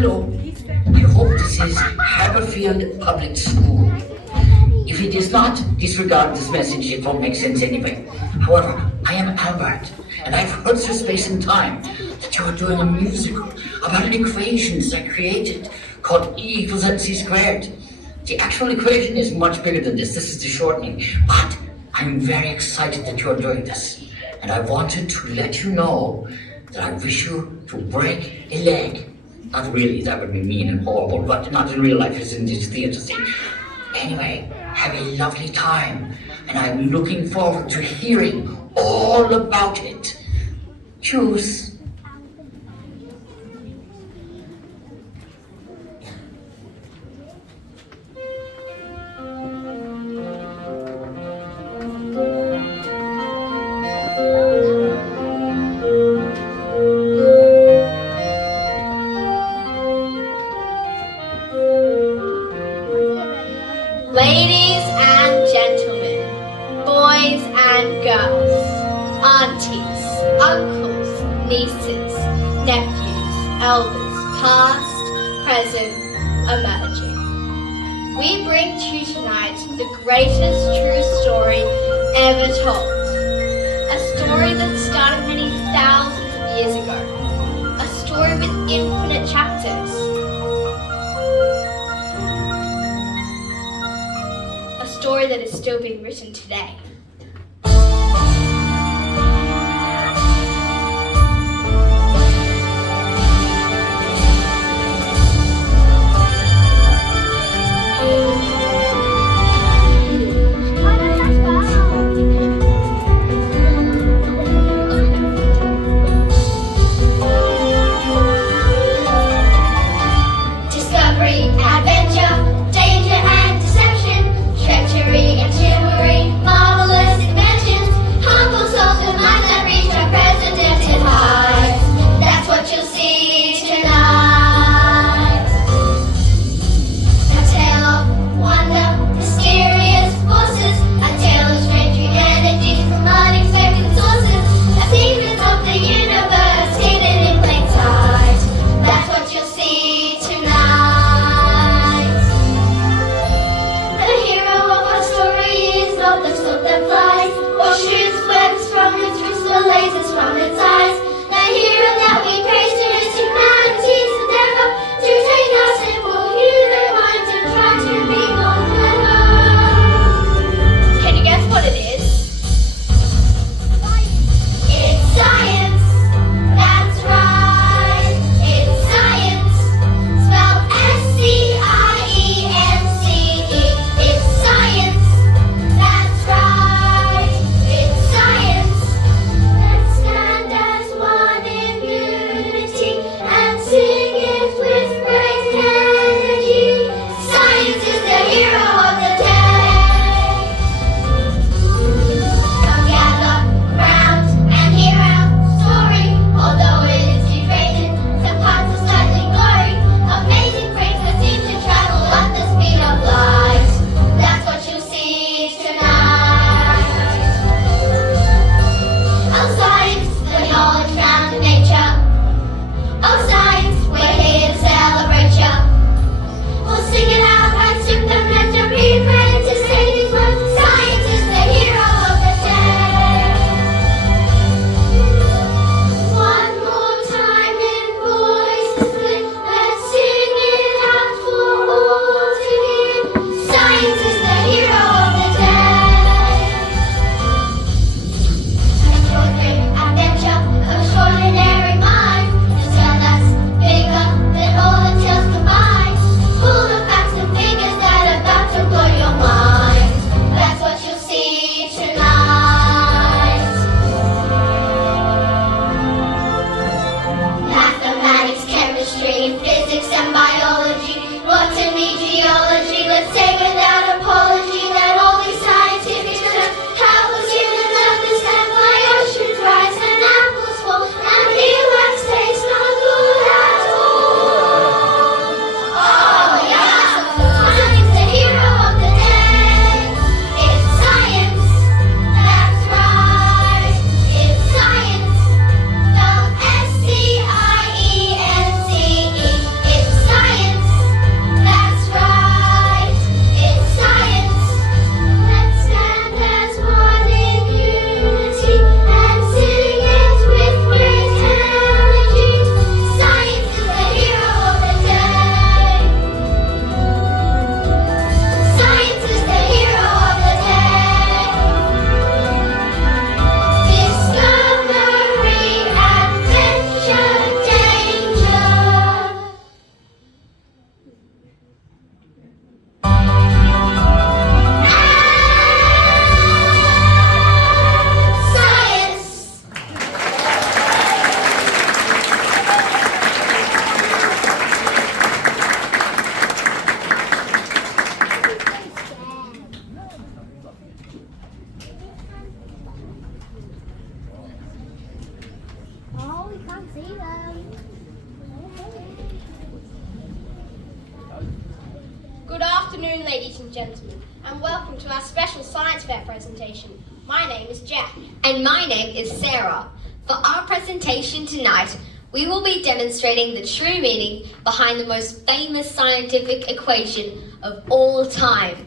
hello. I hope this is Haberfield Public School. If it is not, disregard this message, it won't make sense anyway. However, I am Albert, and I've heard through space and time that you are doing a musical about an equation that I created called E equals MC squared. The actual equation is much bigger than this. This is the shortening, but I'm very excited that you're doing this. And I wanted to let you know that I wish you to break a leg. Not really, that would be mean and horrible, but not in real life, it's in this theater thing. Anyway, have a lovely time, and I'm looking forward to hearing all about it. Tschüss. Ladies and gentlemen, boys and girls, aunties, uncles, nieces, nephews, elders, past, present, emerging. We bring to you tonight the greatest true story ever told. A story that started many thousands of years ago. A story with infinite chapters. A story that is still being written today. Discovery, adventure, danger and deception, treachery and chivalry, marvel afternoon, ladies and gentlemen, and welcome to our special science fair presentation. My name is Jack. And my name is Sarah. For our presentation tonight, we will be demonstrating the true meaning behind the most famous scientific equation of all time,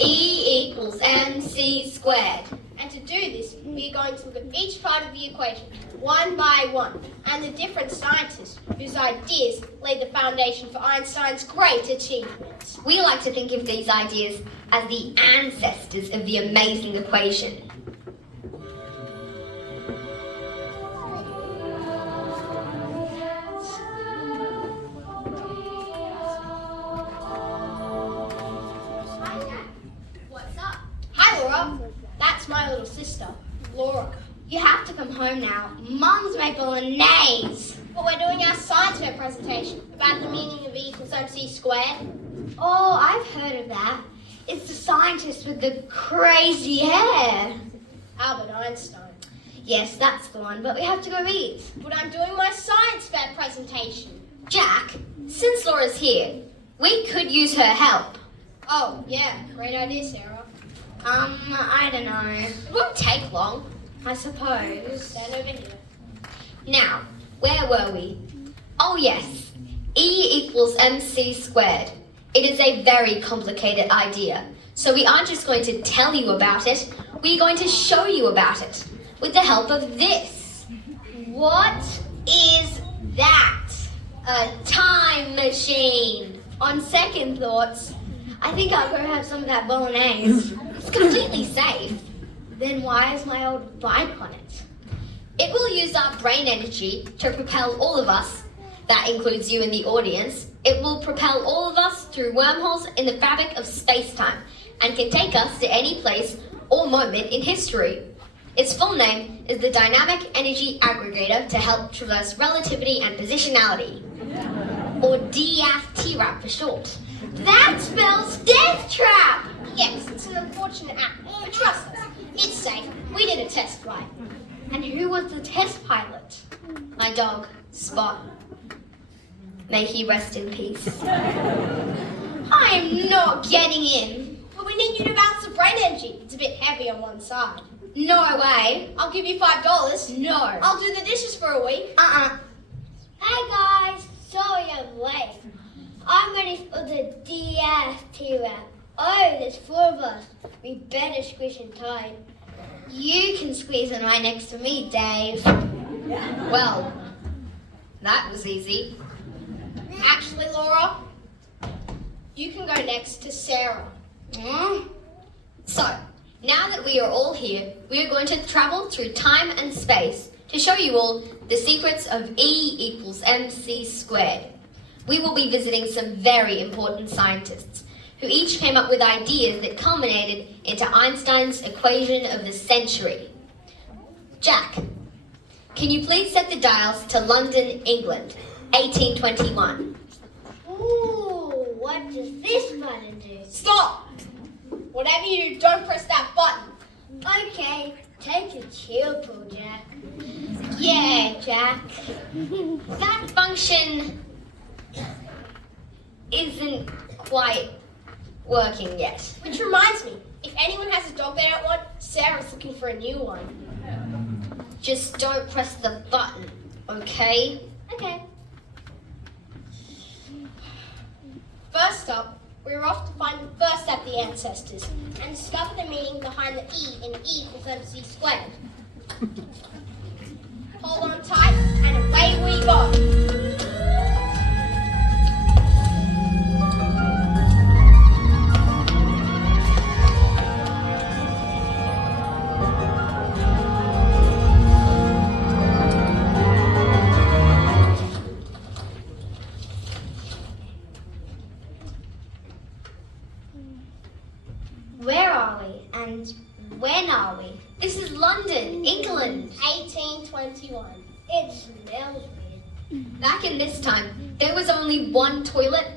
E equals mc squared. And to do this, we are going to look at each part of the equation, one by one, and the different scientists whose ideas laid the foundation for Einstein's great achievements. We like to think of these ideas as the ancestors of the amazing equation. Hi, Jack. What's up? Hi, Laura. That's my little sister, Laura. You have to come home now. Mum's made bolognese. But we're doing our science fair presentation about the meaning of E equals mc squared. Oh, I've heard of that. It's the scientist with the crazy hair. Albert Einstein. Yes, that's the one, but we have to go eat. But I'm doing my science fair presentation. Jack, since Laura's here, we could use her help. Oh, yeah, great idea, Sarah. I don't know. It won't take long, I suppose. Stand over here. Now, where were we? Oh yes, E equals mc squared. It is a very complicated idea, so we aren't just going to tell you about it, we're going to show you about it, with the help of this. What is that? A time machine. On second thoughts, I think I'll go have some of that bolognese. It's completely safe. Then why is my old bike on it? It will use our brain energy to propel all of us, that includes you in the audience. It will propel all of us through wormholes in the fabric of space-time and can take us to any place or moment in history. Its full name is the Dynamic Energy Aggregator to help traverse relativity and positionality, or DAF-TRAP for short. That spells death trap! Yes, it's an unfortunate act, but trust us, it's safe. We did a test flight. And who was the test pilot? My dog, Spot. May he rest in peace. I'm not getting in. But we need you to balance the brain energy. It's a bit heavy on one side. No way. I'll give you $5. No. I'll do the dishes for a week. Hey guys, sorry I'm late. I'm ready for the DF-TRAP. Oh, there's 4 of us. We better squish in time. You can squeeze in right next to me, Dave. Well, that was easy. Actually, Laura, you can go next to Sarah. So, now that we are all here, we are going to travel through time and space to show you all the secrets of E equals mc squared. We will be visiting some very important scientists who each came up with ideas that culminated into Einstein's equation of the century. Jack, can you please set the dials to London, England, 1821? Ooh, what does this button do? Stop! Whatever you do, don't press that button. Okay, take a chill pill, Jack. Yeah, Jack. That function isn't quite working yet. Which reminds me, if anyone has a dog they don't want, Sarah's looking for a new one. Just don't press the button, okay? Okay. First up, we're off to find first at the ancestors and discover the meaning behind the E in E equals mc squared. Hold on tight, and away we go. Where are we and when are we? This is London, England. 1821. It smells weird. Back in this time, there was only one toilet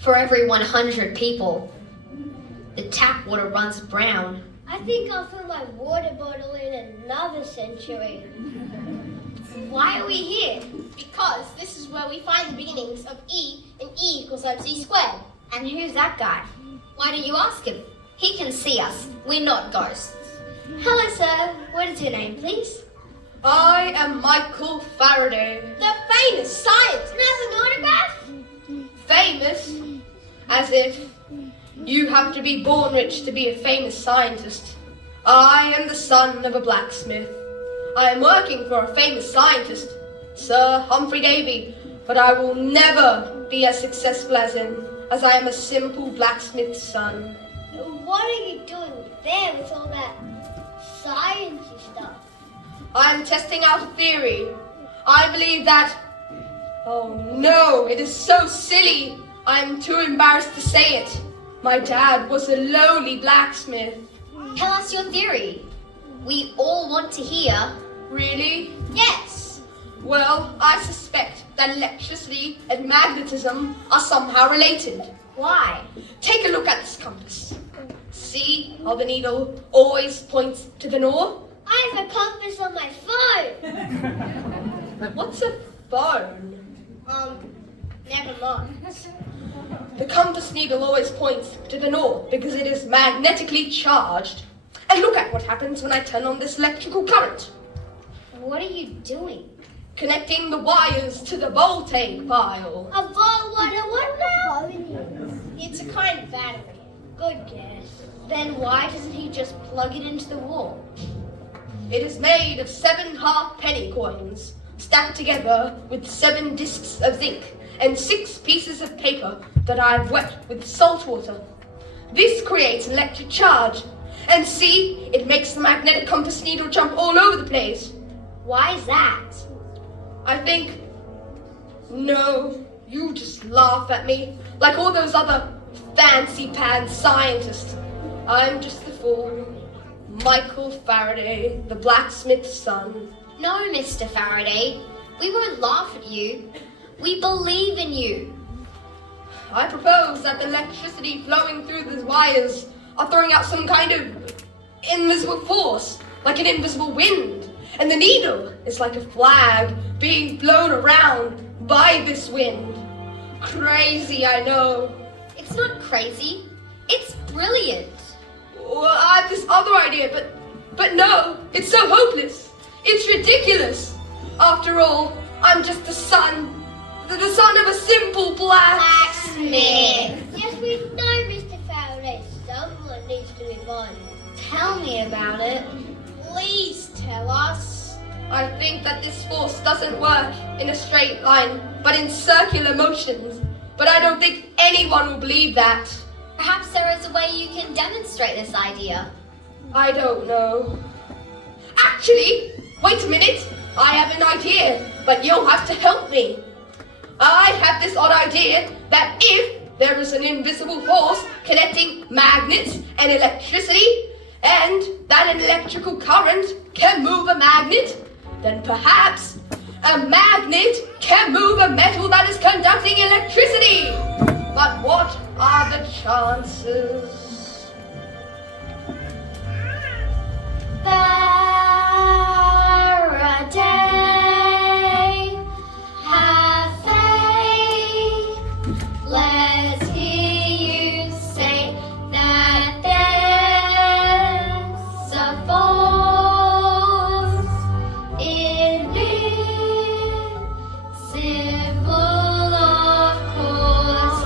for every 100 people. The tap water runs brown. I think I'll fill my water bottle in another century. Why are we here? Because this is where we find the beginnings of E and E equals mc squared. And who's that guy? Why don't you ask him? He can see us. We're not ghosts. Hello, sir. What is your name, please? I am Michael Faraday. The famous scientist. Can I have an autograph? Famous? As if you have to be born rich to be a famous scientist. I am the son of a blacksmith. I am working for a famous scientist, Sir Humphrey Davy, but I will never be as successful as him, as I am a simple blacksmith's son. What are you doing there with all that sciencey stuff? I am testing out a theory. I believe that... Oh no, it is so silly. I am too embarrassed to say it. My dad was a lowly blacksmith. Tell us your theory. We all want to hear. Really? Yes. Well, I suspect that electricity and magnetism are somehow related. Why? Take a look at this compass. See how the needle always points to the north? I have a compass on my phone. What's a phone? Never mind. The compass needle always points to the north because it is magnetically charged. And look at what happens when I turn on this electrical current. What are you doing? Connecting the wires to the voltaic pile. A ball, what now? It's a kind of battery. Good guess. Then why doesn't he just plug it into the wall? It is made of 7 half-penny coins, stacked together with 7 discs of zinc and 6 pieces of paper that I've wet with salt water. This creates an electric charge. And see, it makes the magnetic compass needle jump all over the place. Why is that? I think... No, you just laugh at me, like all those other fancy-pants scientists. I'm just the fool. Michael Faraday, the blacksmith's son. No, Mr. Faraday. We won't laugh at you. We believe in you. I propose that the electricity flowing through these wires are throwing out some kind of invisible force, like an invisible wind. And the needle is like a flag being blown around by this wind. Crazy, I know. It's not crazy. It's brilliant. Well, I have this other idea, but no, it's so hopeless. It's ridiculous. After all, I'm just the son of a simple Blacksmith. Yes, we know, Mr. Faraday. Someone needs to be born. Tell me about it. Please tell us. I think that this force doesn't work in a straight line, but in circular motions. But I don't think anyone will believe that. Perhaps there is a way you can demonstrate this idea. I don't know. Actually, wait a minute. I have an idea, but you'll have to help me. I have this odd idea that if there is an invisible force connecting magnets and electricity, and that an electrical current can move a magnet, then perhaps a magnet can move a metal that is conducting electricity. But what are the chances? Faraday, have faith. Let's hear you say that there's a force invisible, of course.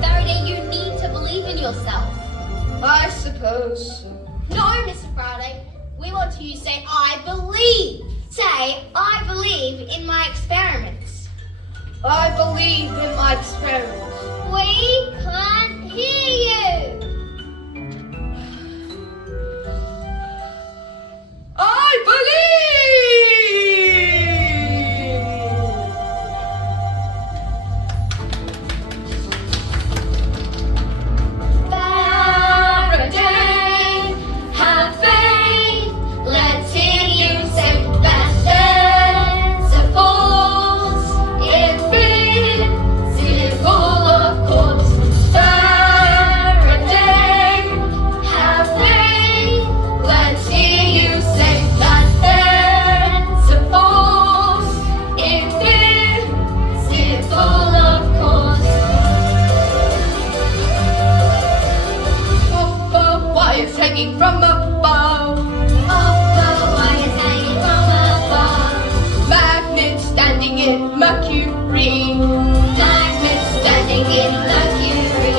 Faraday, you need to believe in yourself. I suppose so. No, Mr. Faraday. We want to you say, I believe. Say, I believe in my experiments. I believe in my experiments. We can't hear you. I believe! Faraday, have faith. Let's hear you say that there's a force invisible, of course. Faraday. Mercury. Magnets standing in Mercury.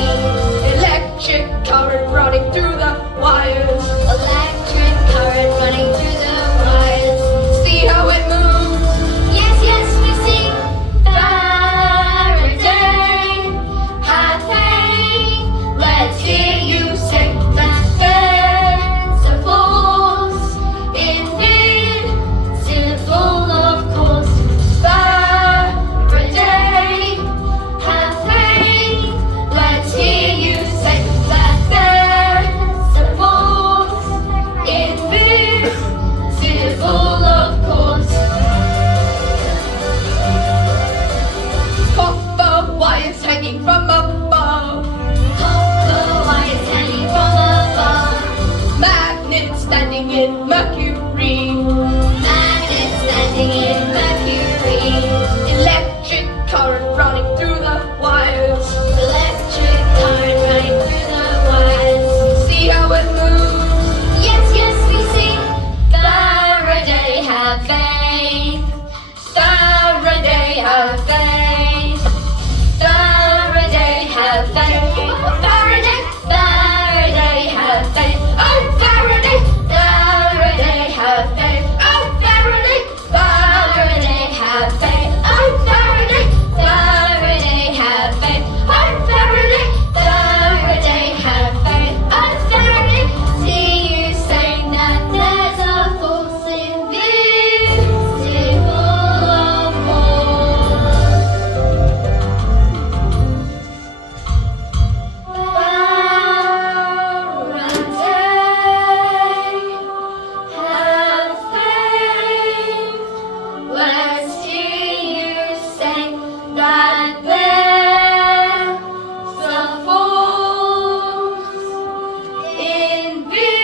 Electric current running through the wires. Electric current running through the wires. See how it moves? Yes, yes, we see. Faraday, have faith. Let's hear you say that there's a force invisible, of course. Faraday, have faith. Let's hear you say that there's a force invisible, of course. Copper wires hanging from above. Copper wires hanging from above. Magnets standing in Mercury. Magnets standing in Mercury. Electric current running through the wires. Electric current running through the wires. See how it moves? Yes, yes, we see. Faraday, have faith. Faraday, have faith. Faraday, have faith. Faraday, Faraday, have faith. Oh, Faraday, Faraday, have faith. Oh, Faraday, Faraday, have faith. Oh, Faraday, Faraday, have faith. Oh, Faraday, Faraday, have faith. Oh, Faraday, see you saying that there's a force invisible, of have faith. Let's hear you say that there's a force invisible,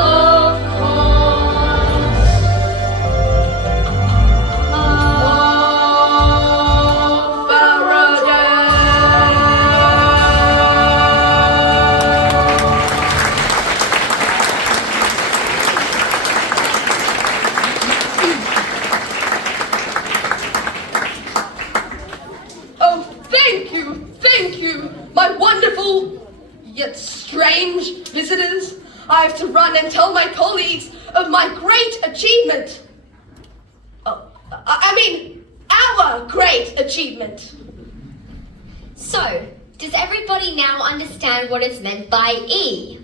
of course. Oh, thank you, my wonderful yet strange visitors. I have to run and tell my colleagues of my great achievement. Oh, I mean, our great achievement. So, does everybody now understand what is meant by E?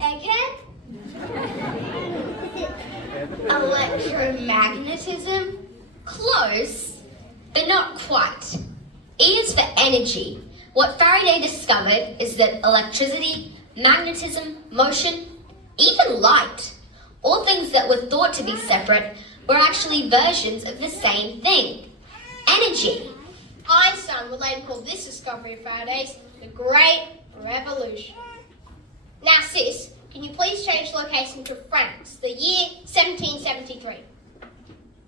Egghead? Electromagnetism? Close, but not quite. E is for energy. What Faraday discovered is that electricity, magnetism, motion, even light, all things that were thought to be separate, were actually versions of the same thing. Energy. Einstein would later call this discovery of Faraday's the Great Revolution. Now, sis, can you please change location to France, the year 1773?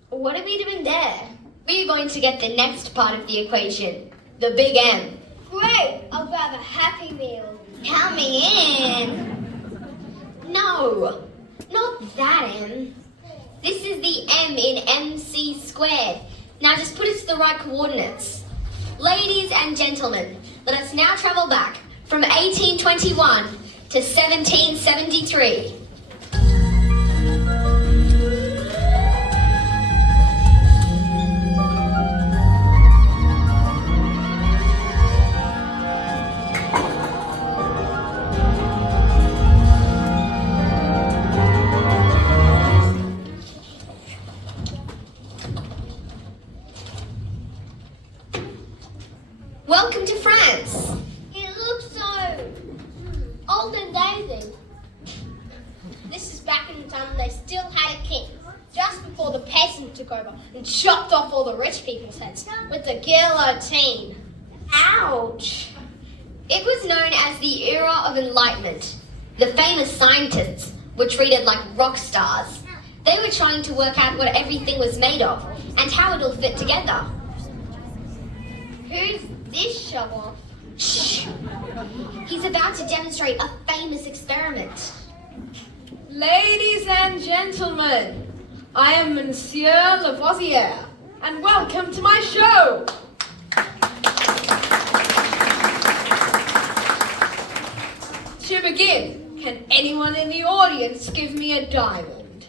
What are we doing there? We're going to get the next part of the equation, the big M. Great! I'll grab a Happy Meal. Count me in. No, not that M. This is the M in mc². Now just put it to the right coordinates. Ladies and gentlemen, let us now travel back from 1821 to 1773. Welcome to France. It looks so old and dated. This is back in the time when they still had a king, just before the peasants took over and chopped off all the rich people's heads with the guillotine. Ouch! It was known as the era of enlightenment. The famous scientists were treated like rock stars. They were trying to work out what everything was made of and how it all fit together. Who's this show-off? Shh! He's about to demonstrate a famous experiment. Ladies and gentlemen, I am Monsieur Lavoisier, and welcome to my show. To begin, can anyone in the audience give me a diamond?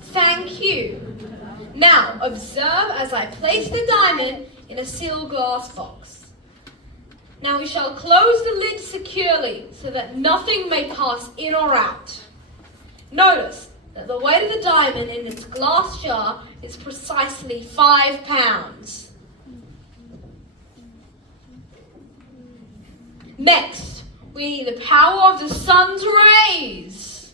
Thank you. Now, observe as I place the diamond in a sealed glass box. Now we shall close the lid securely so that nothing may pass in or out. Notice that the weight of the diamond in its glass jar is precisely 5 pounds. Next, we need the power of the sun's rays.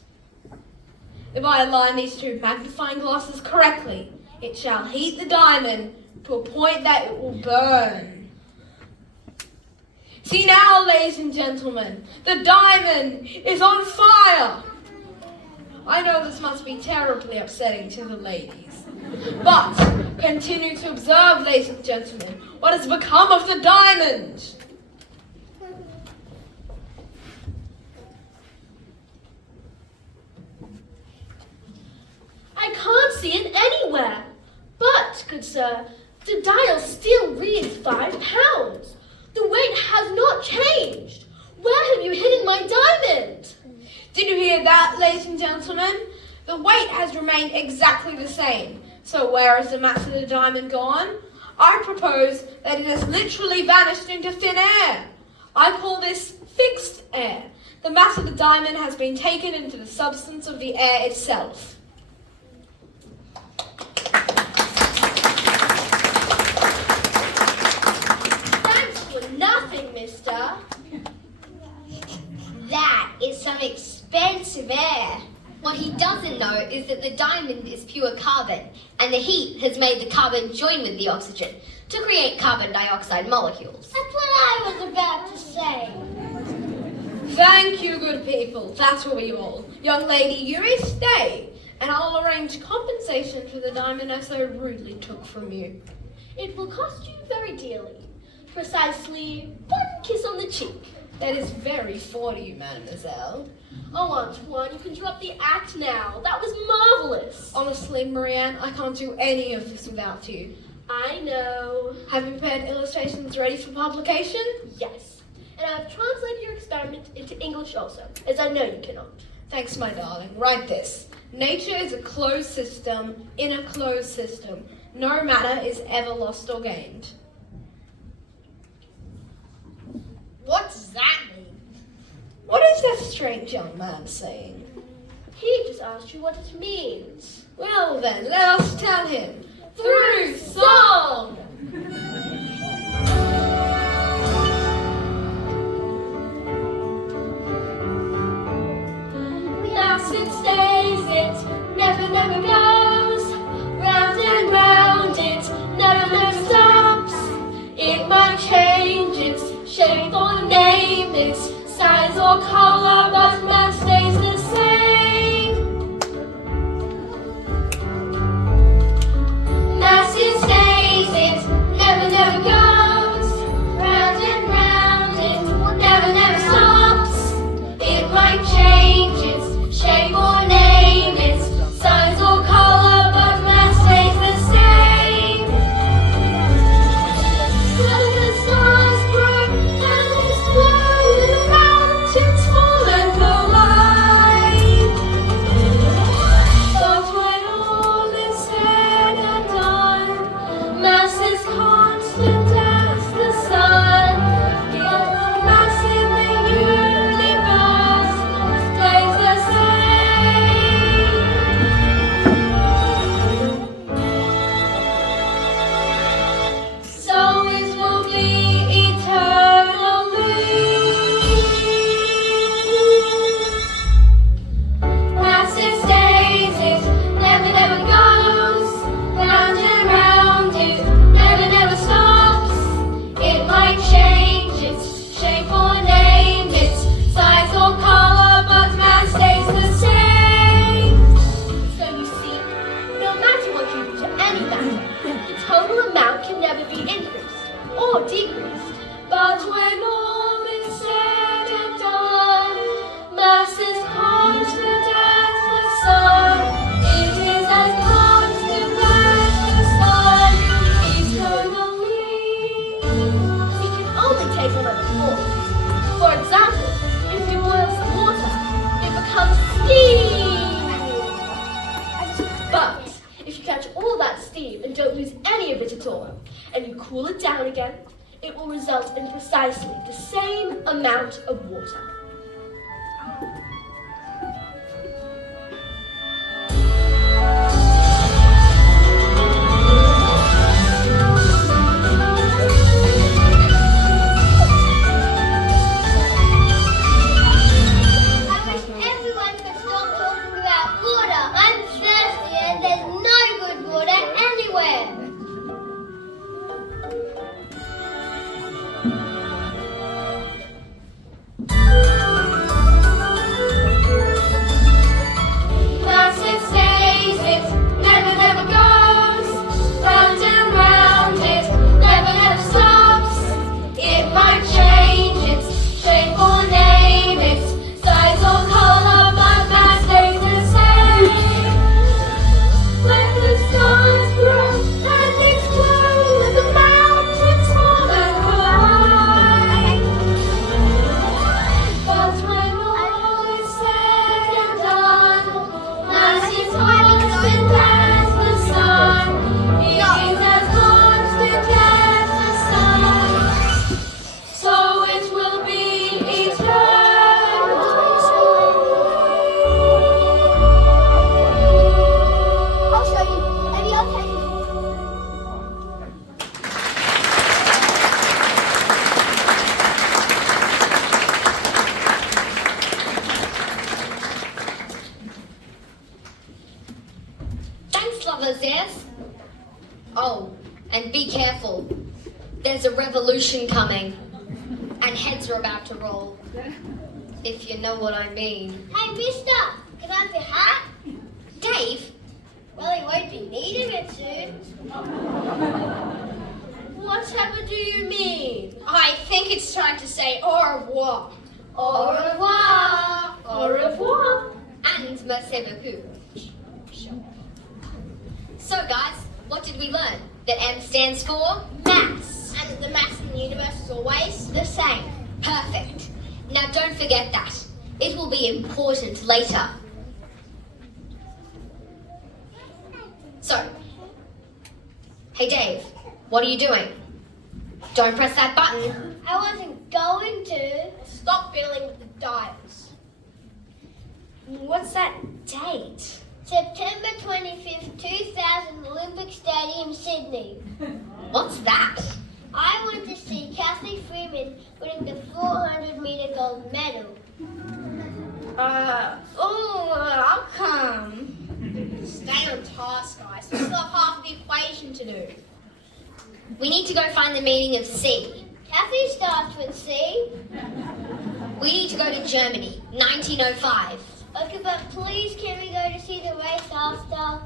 If I align these two magnifying glasses correctly, it shall heat the diamond to a point that it will burn. See now, ladies and gentlemen, the diamond is on fire. I know this must be terribly upsetting to the ladies, but continue to observe, ladies and gentlemen, what has become of the diamond. I can't see it anywhere. But, good sir, the dial still reads 5 pounds. The weight has not changed. Where have you hidden my diamond? Did you hear that, ladies and gentlemen? The weight has remained exactly the same. So where has the mass of the diamond gone? I propose that it has literally vanished into thin air. I call this fixed air. The mass of the diamond has been taken into the substance of the air itself. Nothing, mister. That is some expensive air. What he doesn't know is that the diamond is pure carbon, and the heat has made the carbon join with the oxygen to create carbon dioxide molecules. That's what I was about to say. Thank you, good people. That will be all. Young lady, you may stay, and I'll arrange compensation for the diamond I so rudely took from you. It will cost you very dearly. Precisely 1 kiss on the cheek. That is very for you, mademoiselle. Oh, Antoine, you can drop the act now. That was marvelous. Honestly, Marianne, I can't do any of this without you. I know. Have you prepared illustrations ready for publication? Yes. And I have translated your experiment into English also, as I know you cannot. Thanks, my darling. Write this. Nature is a closed system in a closed system. No matter is ever lost or gained. What does that mean? What is that strange young man saying? He just asked you what it means. Well then, let us tell him. Through song! Yes, it stays, it never goes. Round and round, it never stops. It might change its shape or name, its size or color, but mass stays the same. Mass it stays, it never goes. Round and round, it never stops. It might change its shape or name, its size or color, but mass stays the same. When the stars grow and explode and the mountains fall and collide, at all, and you cool it down again, it will result in precisely the same amount of water. Oh, and be careful. There's a revolution coming, and heads are about to roll. If you know what I mean. Hey, mister, can I have your hat? Dave? Well, he won't be needing it soon. Whatever do you mean? I think it's time to say au revoir. Au revoir. Au revoir. And merci beaucoup. So guys, what did we learn? That M stands for Mass. And that the mass in the universe is always the same. Perfect. Now don't forget that. It will be important later. So, hey Dave, what are you doing? Don't press that button. I wasn't going to. stop fiddling with the dials. What's that date? September 25th, 2000, Olympic Stadium, Sydney. What's that? I want to see Kathy Freeman winning the 400-meter gold medal. I'll come. Stay on task, guys. We still have half of the equation to do. We need to go find the meaning of C. Kathy starts with C. We need to go to Germany, 1905. Okay, but please can we go to see the race after?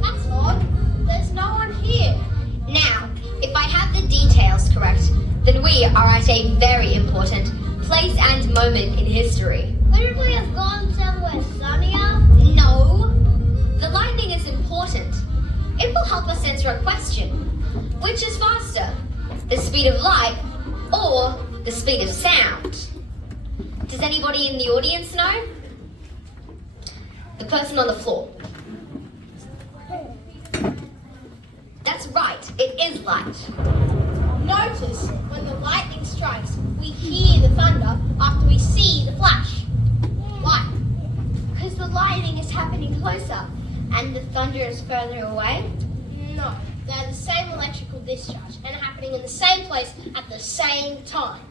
That's odd. There's no one here. Now, if I have the details correct, then we are at a very important place and moment in history. Couldn't we have gone somewhere sunnier? No, the lightning is important. It will help us answer a question. Which is faster, the speed of light or the speed of sound? Does anybody in the audience know? The person on the floor. That's right, it is light. Notice when the lightning strikes, we hear the thunder after we see the flash. Why? Because the lightning is happening closer and the thunder is further away. No, they're the same electrical discharge and happening in the same place at the same time.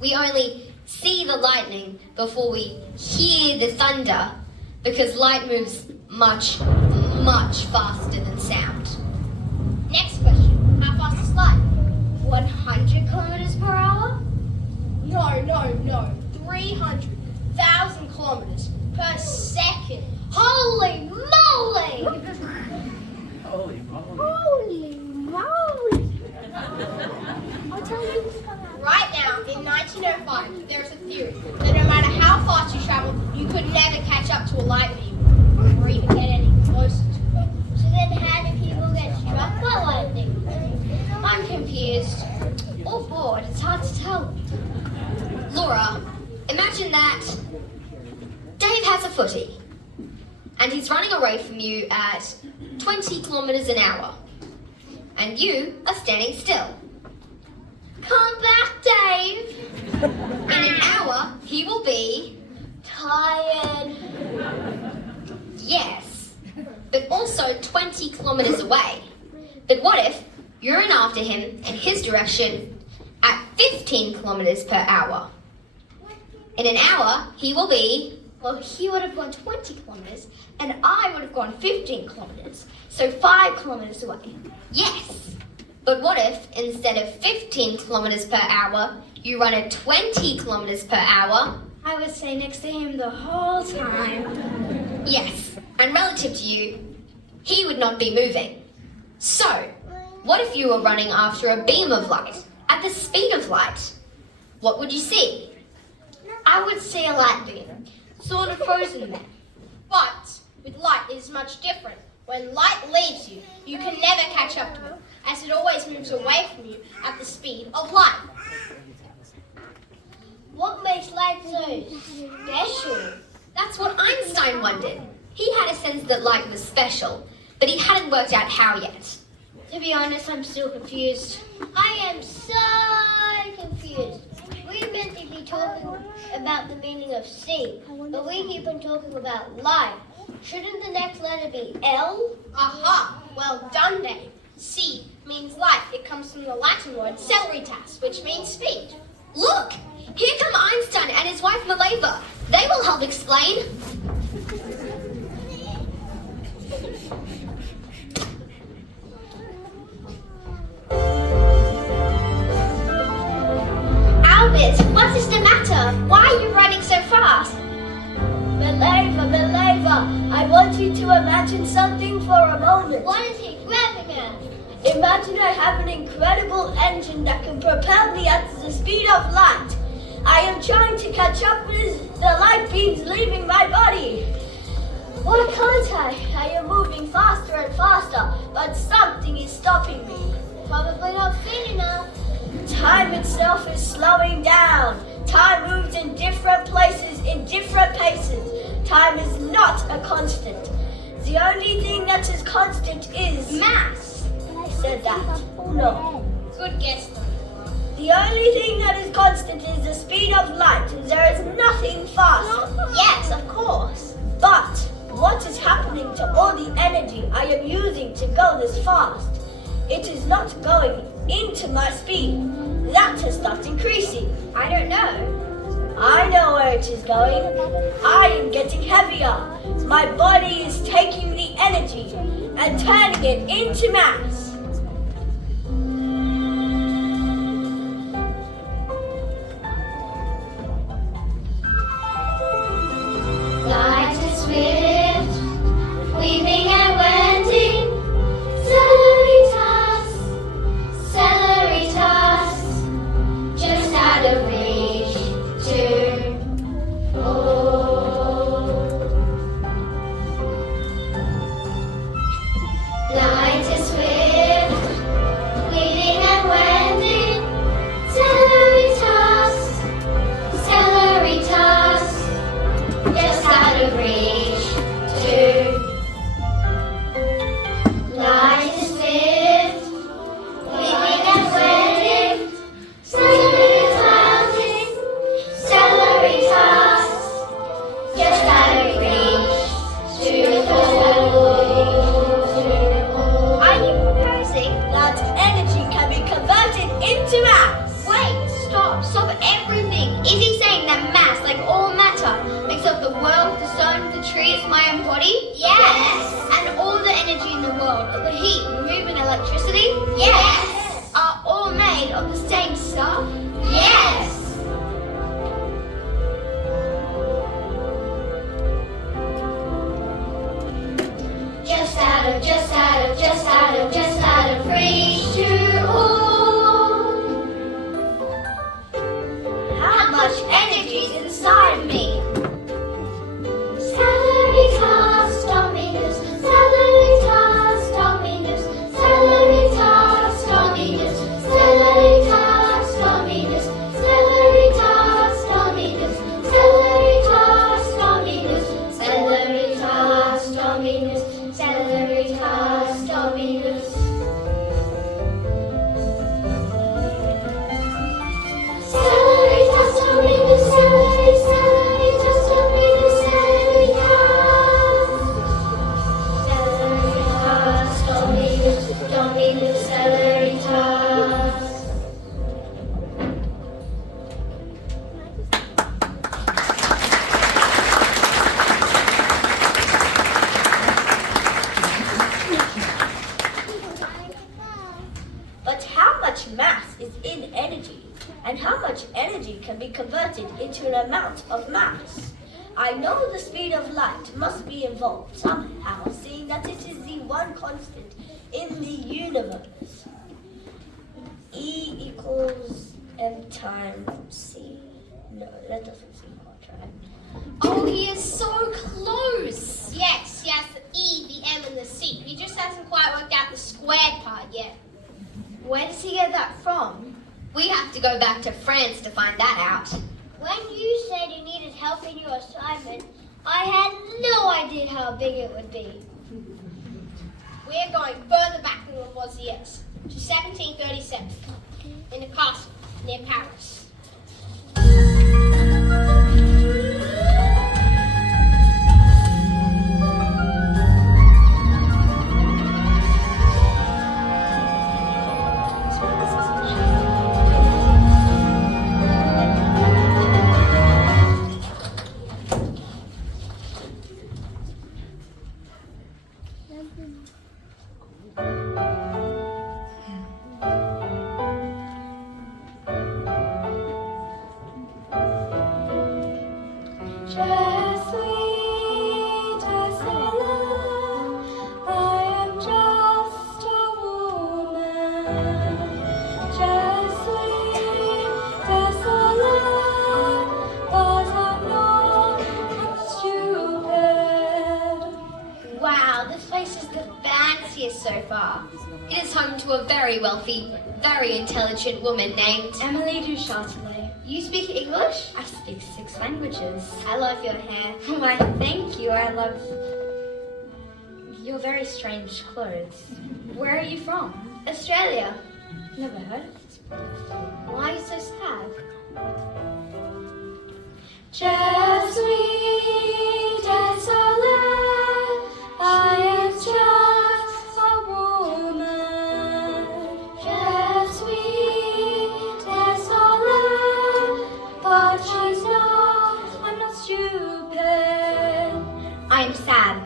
We only see the lightning before we hear the thunder because light moves much, much faster than sound. Next question, how fast is light? 100 kilometers per hour? No. 300,000 kilometers per second. Holy moly! Holy moly. Holy moly! I'll tell you. Right now, in 19 1905, there is a theory that no matter how fast you travel, you could never catch up to a light beam, or even get any closer to it. So then how do people get struck by lightning? I'm confused. Or bored, it's hard to tell. Laura, imagine that Dave has a footy and he's running away from you at 20 kilometers an hour and you are standing still. Come back, Dave! In an hour, he will be Tired. yes, but also 20 kilometers away. But what if you're in after him in his direction at 15 kilometers per hour? In an hour, he will be, well, he would have gone 20 kilometers and I would have gone 15 kilometers, so 5 kilometers away. Yes, but what if instead of 15 kilometers per hour, you run at 20 kilometers per hour? I would stay next to him the whole time. Yes, and relative to you, he would not be moving. So, what if you were running after a beam of light at the speed of light? What would you see? I would see a light beam, sort of frozen there. But with light, it is much different. When light leaves you, you can never catch up to it, as it always moves away from you at the speed of light. What makes light so special? That's what Einstein wondered. He had a sense that light was special, but he hadn't worked out how yet. To be honest, I'm still confused. I am so confused. We're meant to be talking about the meaning of C, but we keep on talking about light. Shouldn't the next letter be L? Aha! Well done, Dave. C means light. It comes from the Latin word celeritas, which means speed. Look! Here come Einstein and his wife Mileva. They will help explain. Albert, what is the matter? Why are you running so fast? Mileva, I want you to imagine something for a moment. What is he grabbing at? Imagine I have an incredible engine that can propel me at the speed of light. I am trying to catch up with the light beams leaving my body. Why can't I? I am moving faster and faster, but something is stopping me. Probably not feet enough. Time itself is slowing down. Time moves in different places, in different paces. Time is not a constant. The only thing that is constant is mass. I said that. No. Good guess, though. The only thing that is constant is the speed of light. There is nothing fast. Yes, of course. But what is happening to all the energy I am using to go this fast? It is not going into my speed. That has stopped increasing. I don't know. I know where it is going. I am getting heavier. My body is taking the energy and turning it into mass. Light is swift, weaving and wending. Celeritas, celeritas, just out of reach to hold. Light is swift, weaving and wending. Celeritas, celeritas, just out of reach to light is swift, weaving and wending. Celeritas, celeritas, just out of reach to hold. Are you proposing that energy can be converted into mass? Wait, stop everything. Is he saying that mass, like all matter, makes up the world, the sun, the trees, my own body? Yes. And all the energy in the world, the heat, movement, electricity? Yes. Are all made of the same stuff? Yes. Just out of reach to all. How much mass is in energy and how much energy can be converted into an amount of mass. I know the speed of light must be involved somehow, seeing that it is the one constant in the universe. E equals m times c. No, that doesn't seem quite right. Oh, he is so close. Yes, he has the E, the M, and the C. He just hasn't quite worked out the squared part yet. Where does he get that from? We have to go back to France to find that out. When you said you needed help in your assignment, I had no idea how big it would be. We're going further back than Lavoisier's, to 1737, in a castle near Paris. So far. It is home to a very wealthy, very intelligent woman named Émilie du Châtelet. You speak English? I speak 6 languages. I love your hair. Why, thank you. I love your very strange clothes. Where are you from? Australia. Never heard of this. Why are you so sad? Je suis désolée, I am just a woman. Je suis désolée, but I'm not stupid. I am sad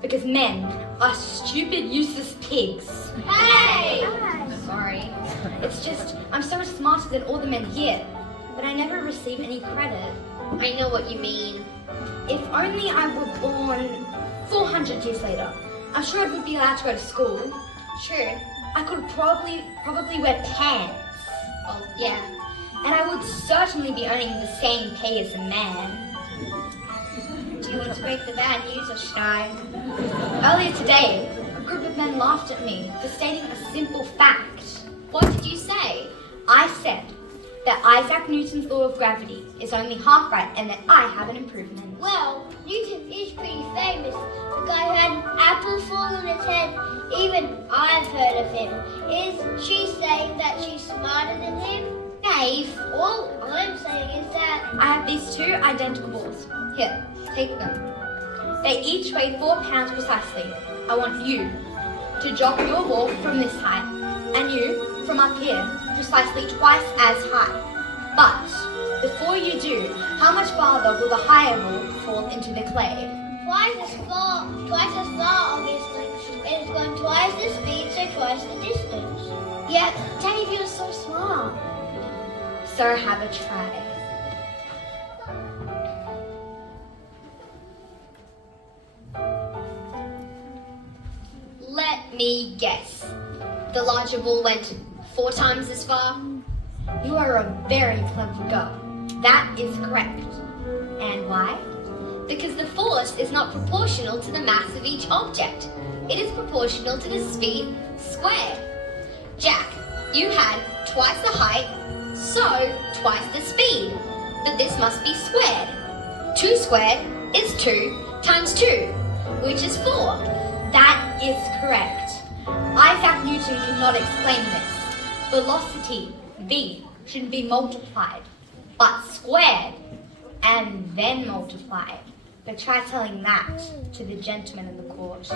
because men are stupid, useless pigs. Hey! Sorry. It's just, I'm so much smarter than all the men here, but I never receive any credit. I know what you mean. If only I were born 400 years later, I'm sure I would be allowed to go to school. True. I could probably wear pants. Well, yeah. And I would certainly be earning the same pay as a man. Do you want to break the bad news or should I? Earlier today, a group of men laughed at me for stating a simple fact. What did you say? I said that Isaac Newton's law of gravity is only half right and that I have an improvement. Well, Newton is pretty famous. The guy who had an apple fall on his head. Even I've heard of him. Is she saying that she's smarter than him? Dave. All I'm saying is that I have these 2 identical balls. Here, take them. They each weigh 4 pounds precisely. I want you to drop your ball from this height and you from up here precisely twice as high. But before you do, how much farther will the higher ball fall into the clay? twice as far, obviously. It's going twice the speed, so twice the distance. Yeah, Dave, you're so smart. So have a try. Let me guess. The larger ball went 4 times as far? You are a very clever girl. That is correct. And why? Because the force is not proportional to the mass of each object. It is proportional to the speed squared. Jack, you had twice the height, so twice the speed. But this must be squared. 2 squared is 2 times 2, which is 4. That is correct. Isaac Newton cannot explain this. Velocity, v, should be multiplied, but squared, and then multiplied. But try telling that to the gentleman in the court.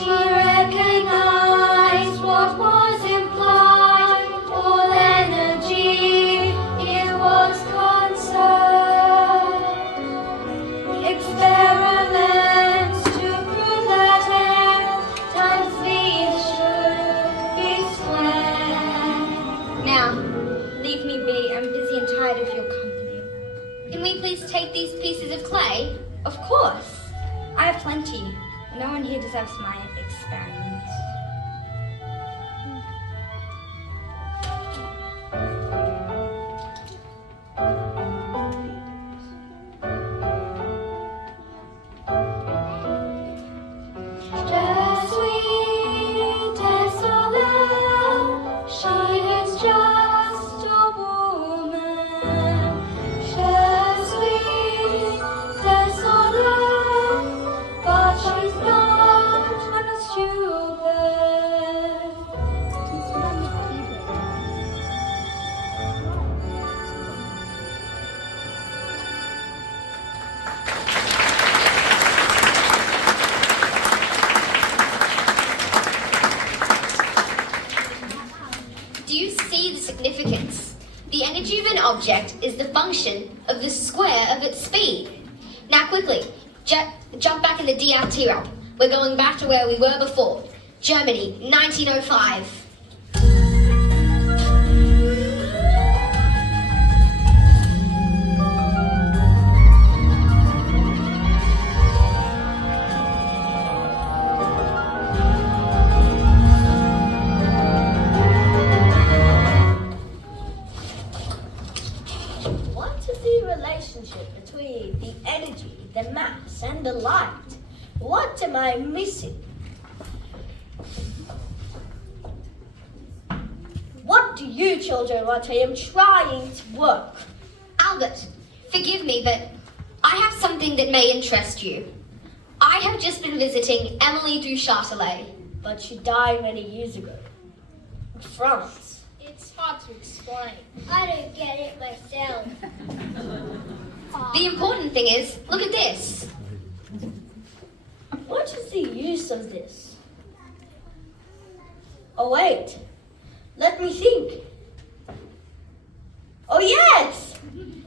she recognized what was implied. All energy, it was concerned. just take these pieces of clay? Of course. I have plenty. No one here deserves my experiments. The energy of an object is the function of the square of its speed. Now quickly, jump back in the DRT ramp. We're going back to where we were before. Germany, 1905. Between the energy, the mass, and the light. What am I missing? What do you children want? I am trying to work. Albert, forgive me, but I have something that may interest you. I have just been visiting Émilie du Châtelet. But she died many years ago. In France. It's hard to explain. I don't get it myself. The important thing is, look at this. What is the use of this? Oh wait, let me think. Oh yes!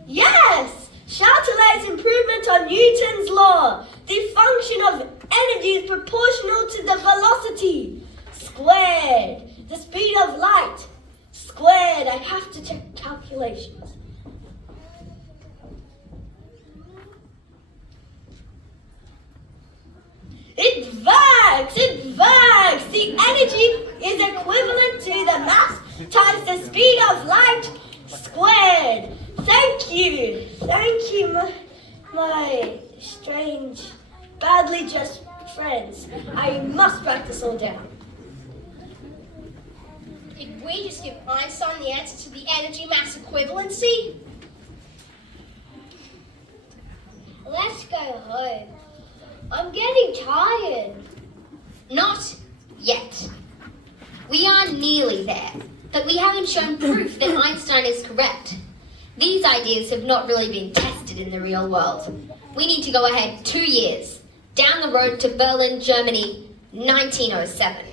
Yes! Châtelet's improvement on Newton's law. The function of energy is proportional to the velocity squared. The speed of light squared. I have to check calculations. It works! It works! The energy is equivalent to the mass times the speed of light squared. Thank you! Thank you, my strange, badly dressed friends. I must write this all down. Did we just give Einstein the answer to the energy-mass equivalency? Let's go home. I'm getting tired. Not yet. We are nearly there, but we haven't shown proof that Einstein is correct. These ideas have not really been tested in the real world. We need to go ahead 2 years, down the road to Berlin, Germany, 1907.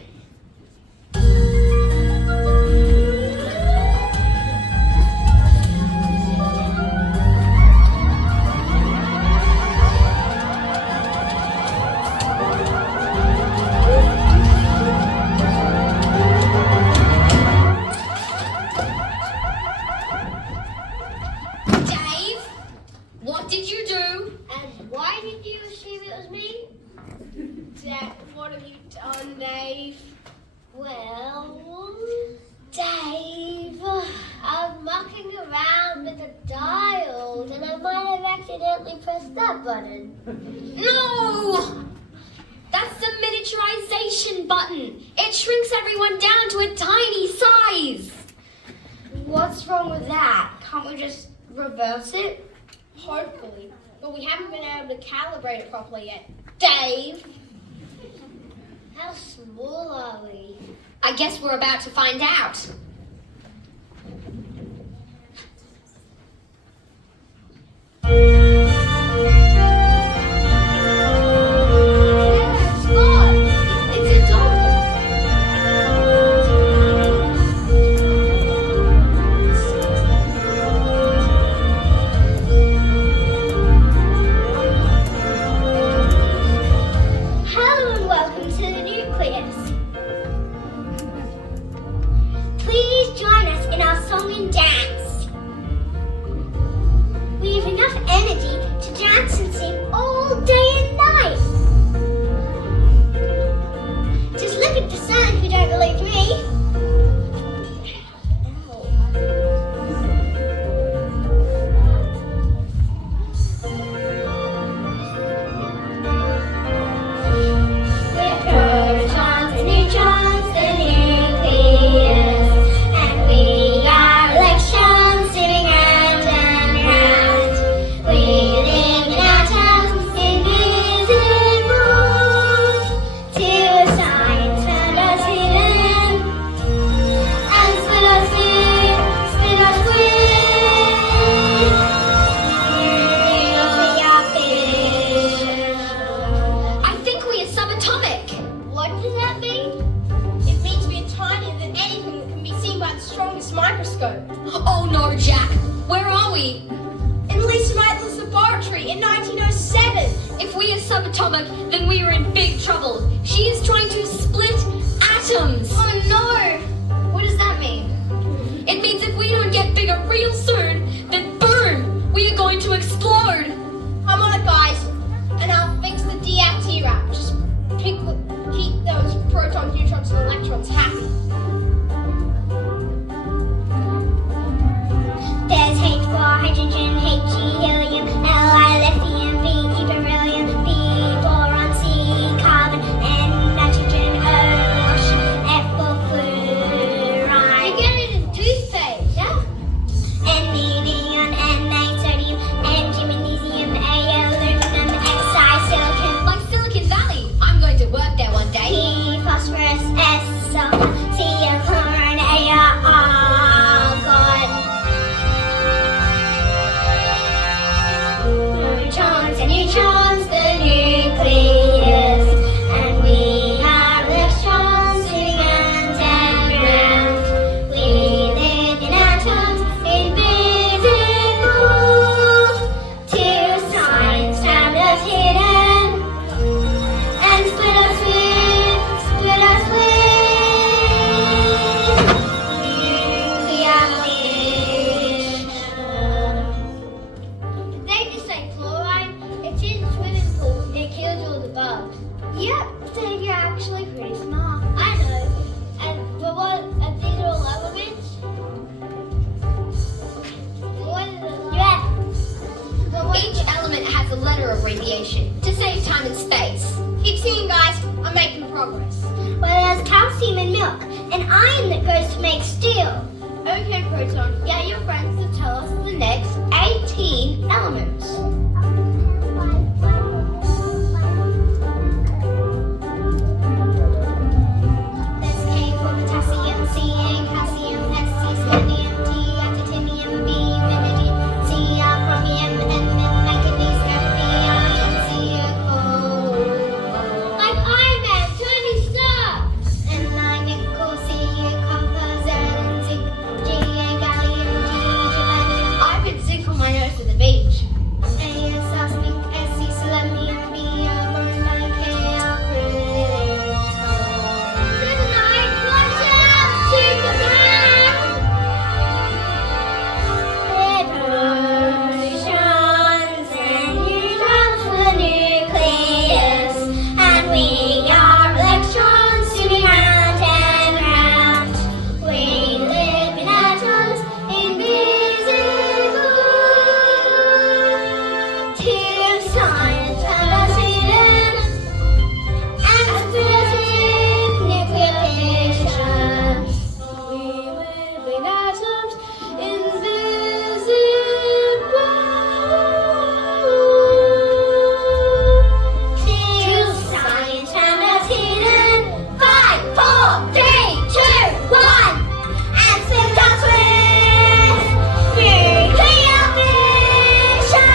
What have you done, Dave? Well, Dave, I'm mucking around with the dials and I might have accidentally pressed that button. No! That's the miniaturization button. It shrinks everyone down to a tiny size. What's wrong with that? Can't we just reverse it? Hopefully. But we haven't been able to calibrate it properly yet. Dave! How small are we? I guess we're about to find out. Please we are subatomic, then we are in big trouble. She is trying to split atoms. Oh no! What does that mean? It means if we don't get bigger real soon, then boom, we are going to explode. I'm on it, guys, and I'll fix the DFT wrap. Just keep those protons, neutrons, and electrons happy. There's H for hydrogen, He, helium, Li, lithium, B, beryllium, B, boron, C, carbon, N, nitrogen, O, oxygen, F for fluoride. You get it in toothpaste. Yeah. N, neon, Na, sodium, Mg, magnesium, A, aluminum, Xi, silicon, Like Silicon Valley. I'm going to work there one day. P, phosphorus, S, sulfur, C, chlorine, A, argon. Protons and neutrons, the nucleus, and we are electrons sitting underground. We live in atoms, invisible to science, found us hidden, and split us with nuclear fission. Did they just say fluoride? It's in swimming pool. It kills all the bugs. Yep, so you're actually pretty smart. I know. And these are all elements? What is it? Yeah. Each element has a letter abbreviation to save time and space. Keep singing, guys. I'm making progress. Well, there's calcium in milk, and iron that goes to make steel. Okay, Proton, get your friends to tell us the next 18 elements. There's K for potassium, C, calcium, S, selenium, T, titanium, B, vanadium, C, chromium, N, magnesium, B, iron, C, cobalt. Like Iron Man, Tony Stark. And nickel, C, copper, Z, zinc, G, gallium, G, germanium, I put zinc on my nose at the beach. A, arsenic, S, selenium, B, bromine, K, krypton. Kryptonite, watch out, Superman! Protons and neutrons for the nucleus, and we are electrons sitting round and round. We live in atoms, invisible to science, and us hidden, and split with nuclear fission. We live in atoms, invisible till science found us hidden. 5, 4, 3, 2, 1, and slipped us with nuclear fission.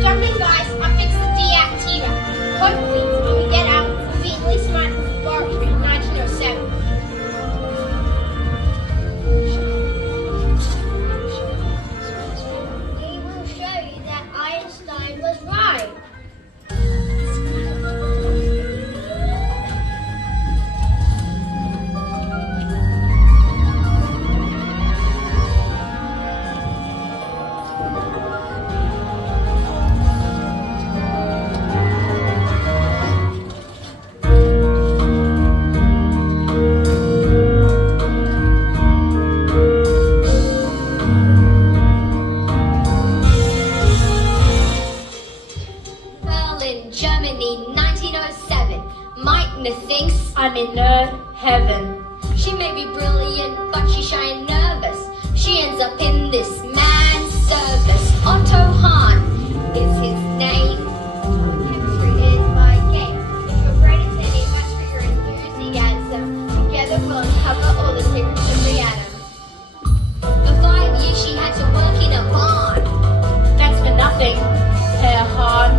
Jump in, guys. I fixed the DFT wrap. Hopefully, when we get out, we'll be at least my laboratory in 1907. We will show you that Einstein was right. Berlin, Germany, 1907. Meitner thinks I'm in nerd heaven. she may be brilliant, but she's shy and nervous. She ends up in this man's service. Otto Hahn is his name. Chemistry is my game. If you're great at any, much for your enthusiasm. Together we'll uncover all the secrets of the atom. For 5 years she had to work in a barn. Thanks for nothing, Herr Hahn.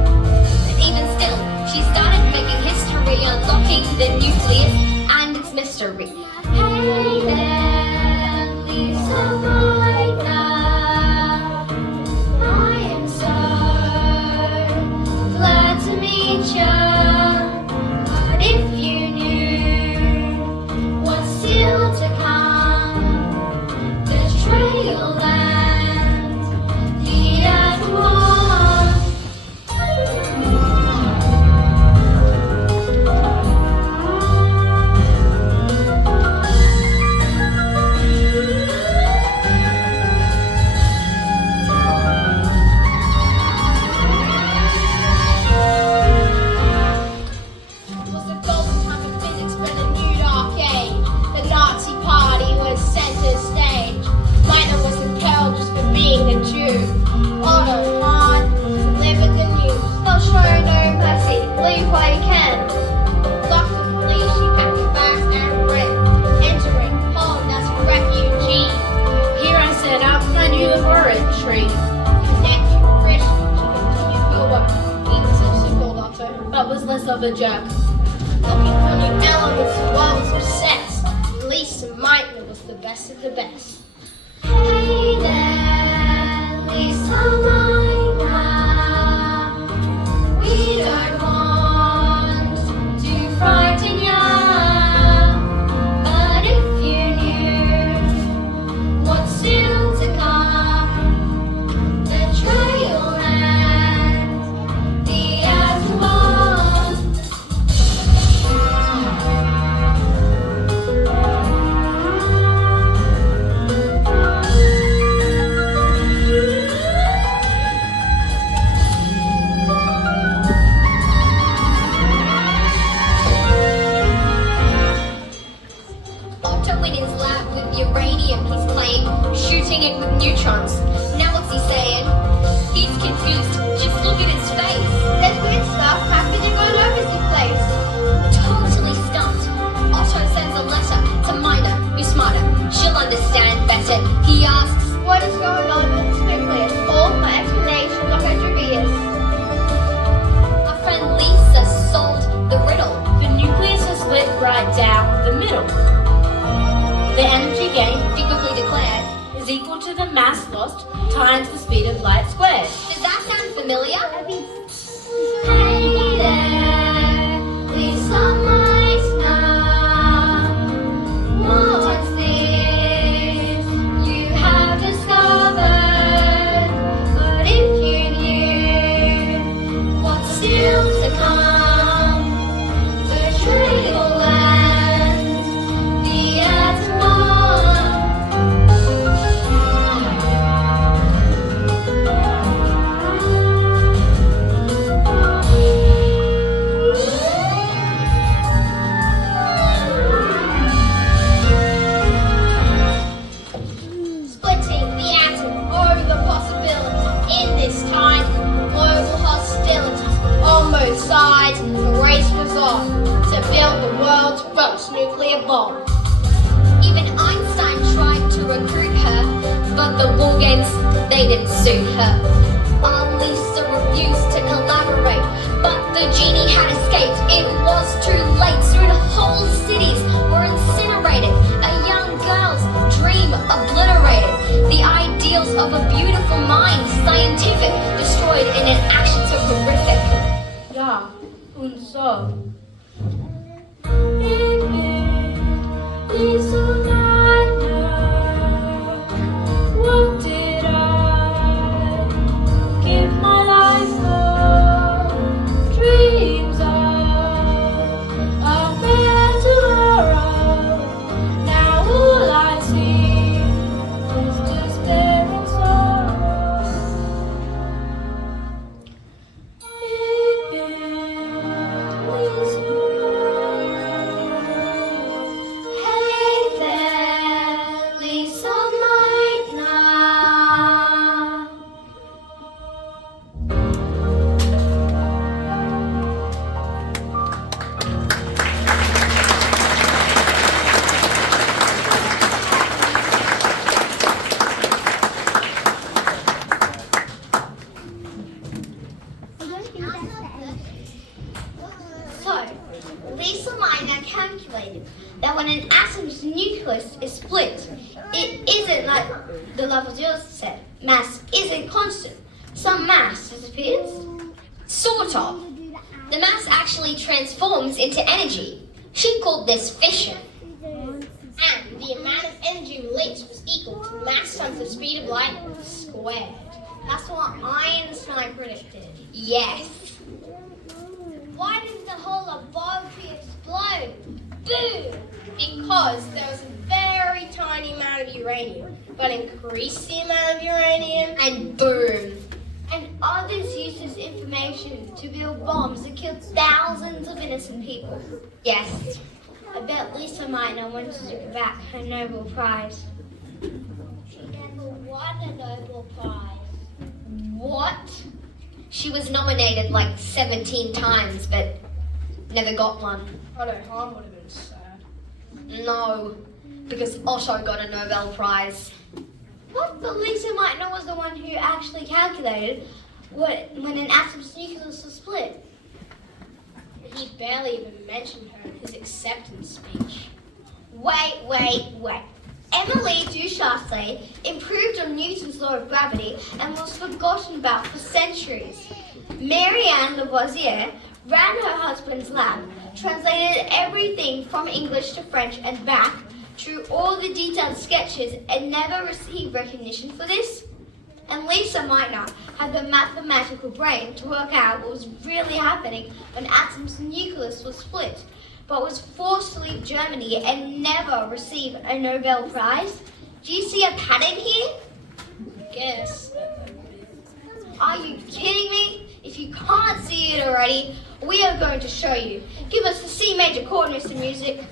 history. Hey there, Lisa Minor. I am so glad to meet you. But if you knew what's still to come, the trail and the Aqua. Of a jerk. Looking for new elements the world was obsessed. Lisa Meitner was the best of the best. Hey there, Lisa Minor. We don't want to frighten ya, but if you knew what's still to come, the trail and the Aqua. Uranium he's playing, shooting it with neutrons. Now what's he saying? He's confused. Just look at his face. There's weird stuff happening all over the place. Totally stumped. Otto sends a letter to Minor, who's smarter. She'll understand better. He asks, What is going on with this nucleus? All my explanations are dubious. our friend Lisa solved the riddle. The nucleus is split right down the middle. The energy gain, biblically declared, is equal to the mass lost times the speed of light squared. Does that sound familiar? Hey there, Lisa Meitner. What's this you have discovered? But if you knew what's still to come, the trail and the Aqua. Splitting the atom over the possibility. In this time, global hostilities on both sides, the race was on to build the world's first nuclear bomb. Even Einstein tried to recruit her, but the war games, they didn't suit her. Our Lisa refused to collaborate, but the genie had escaped. It was too late, soon whole cities were incinerated. A young girl's dream obliterated. The ideals of a beautiful mind, scientific, destroyed in an action so horrific. Ja, und so. Lisa Minor, what did I give my life for? Dreams of a fair tomorrow. Now all I see is despair and sorrow. Lisa Minor. Hey there. calculated that when an atom's nucleus is split, it isn't like the Lavoisier said. Mass isn't constant. Some mass disappears. Sort of. The mass actually transforms into energy. She called this fission. And the amount of energy released was equal to mass times the speed of light squared. That's what Einstein predicted. Yes. Why did the whole laboratory explode? Boom! Because there was a very tiny amount of uranium, but increase the amount of uranium, and boom! And others used this information to build bombs that killed thousands of innocent people. Yes. I bet Lisa might not want to take back her Nobel Prize. She never won a Nobel Prize. What? She was nominated like 17 times, but never got one. I know, Han would have been sad. No, because Otto got a Nobel Prize. What? But Lisa might not was the one who actually calculated when an atom's nucleus was split. He barely even mentioned her in his acceptance speech. Wait. Émilie du Châtelet improved on Newton's law of gravity and was forgotten about for centuries. Lavoisier ran her husband's lab, translated everything from English to French and back, drew all the detailed sketches and never received recognition for this. And Lisa might not have the mathematical brain to work out what was really happening when atom's nucleus was split, but was forced to leave Germany and never receive a Nobel Prize. Do you see a pattern here? Guess. Are you kidding me? If you can't see it already, we are going to show you. Give us the C major chord, Mr. Music.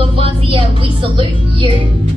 Lavoisier, we salute you.